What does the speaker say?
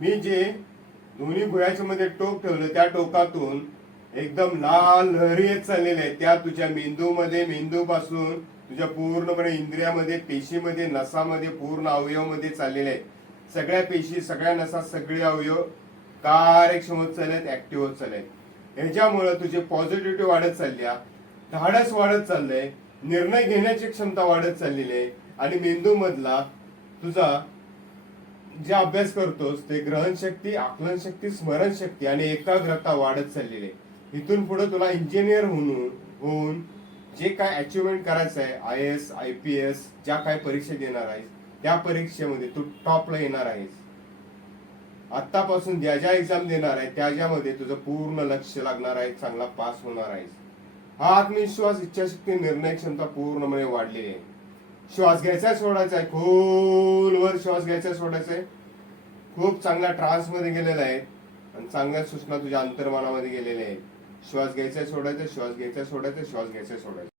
मी जे दोन्ही भुयाच्या मध्ये टोक ठेवलं त्या टोकातून एकदम लाल लहरी येत चाललेल्या आहेत. त्या तुझ्या मेंदूमध्ये, मेंदूपासून तुझ्या पूर्णपणे इंद्रियामध्ये, पेशीमध्ये, नसामध्ये, पूर्ण अवयवामध्ये चाललेल्या आहेत. सगळ्या पेशी, सगळ्या नसा, सगळे अवयव कार्यक्षम होत चाललेत, ऍक्टिव्ह होत चाललेत. ह्याच्यामुळे तुझी पॉझिटिव्हिटी वाढत चालल्या, धाडस वाढत चाललंय, निर्णय घेण्याची क्षमता वाढत चाललेली आहे आणि मेंदू मधला तुझा जे अभ्यास करतोस ते ग्रहणशक्ती, आकलनशक्ती, स्मरणशक्ती आणि एकाग्रता वाढत चाललेली आहे. इथून पुढे तुला इंजिनियर होऊन जे काय अचिव्हमेंट करायचं आहे, IAS, IPS, ज्या काय परीक्षा देणार आहेस त्या परीक्षेमध्ये तू टॉपला येणार आहेस. आतापासून ज्या ज्या एक्झाम देणार आहे त्याच्यामध्ये तुझं पूर्ण लक्ष लागणार आहे, चांगला पास होणार आहेस. हा आत्मविश्वास, इच्छाशक्ती, निर्णय क्षमता पूर्णपणे वाढलेली आहे. श्वास घ्यायचा सोडायचा आहे, खोलवर श्वास घ्यायचा सोडायचा आहे. खूप चांगल्या ट्रान्स मध्ये गेलेला आहे आणि चांगल्या सूचना तुझ्या अंतर्मनामध्ये गेलेल्या आहेत. श्वास घ्यायचा सोडायचा, श्वास घ्यायचा सोडायचा, श्वास घ्यायचा सोडायचा.